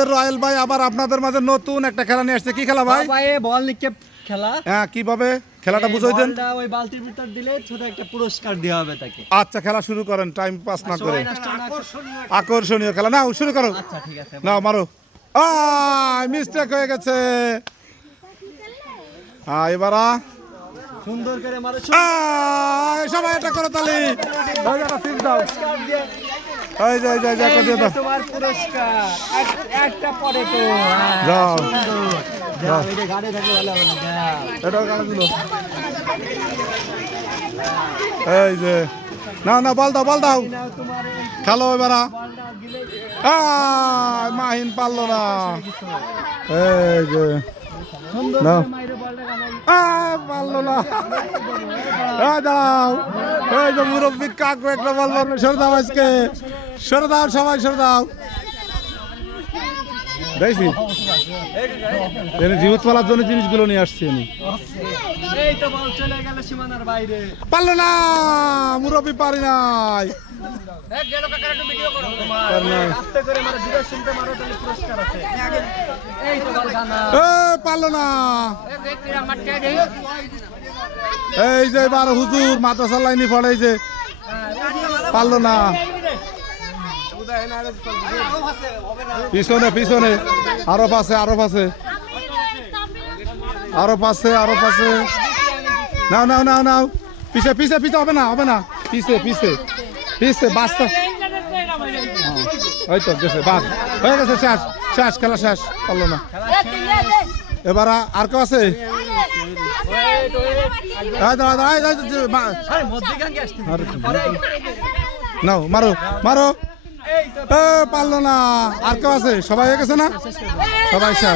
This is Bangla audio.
রয়্যাল ভাই আবার আপনাদের মাঝে নতুন একটা খেলা নিয়ে আসছে। কি খেলা ভাই? ভাই বল নিক্ষেপ খেলা। হ্যাঁ, কিভাবে খেলাটা বুঝাই দেন। বলটা ওই বালতির ভিতর দিলে ছোট একটা পুরস্কার দেওয়া হবে তাকে। আচ্ছা, খেলা শুরু করেন, টাইম পাস না করে। সবাই নষ্ট না করে- আকর্ষণীয় খেলা, নাও শুরু করো। আচ্ছা ঠিক আছে। নাও মারো। মিস্টেক হয়ে গেছে। এবার সুন্দর করে মারো। সবাই এটা করো তালি। ওই একটা ফিক্স দাও। পুরস্কার দিয়ে এই যে একটা দিয়ে দাও। তোমার পুরস্কার একটা পরে তো যাও। সুন্দর। যাও এটা গাড়ি থাকলে ভালো হবে না। যাও। এটাও গাড়ি দিল। এই যে না বল দাও নাও তোমার এই খেলো এবার। বলটা দিলে মাহিন পারলো না। এই যে সুন্দর নাও। করে মাইরে বলটা গানাই। পারলো না। দাও। এই যে মুরব্বী কাকু একটা বল মারলো। সরে দাও আজকে, সরে দাও সবাই, সরে দাও। দেখছি জীবিত পালার জন্য জিনিসগুলো নিয়ে আসছি আমি। এই তো বল চলে গেল সীমানার বাইরে। পারলো না, মুরব্বী পারি নাই। পারি নাই। আস্তে করে মারো, দুটো শুনতে মারো তাহলে পুরস্কার আছে। এই তো বল গানা। পারলো না। এই যে এবার হুজুর মাদ্রাসা লাইনে পড়ে, এই যে পারলো না। পিছনে পিছনে আরো পাশে, আরো পাশে, আরো পাশে, আরো পাশে। নাও পিছে পিছে পিছে, হবে না পিছে পিছে পিছে বাঁচতে। ওই তো গেছে, বাদ হয়ে গেছে, শেষ শেষ, খেলা শেষ। পারলো না। এবার আর কেউ আছে? নাও মারো মারো। পারলো না। আর কেউ আছে? সবাই হয়ে গেছে না? সবাই শেষ।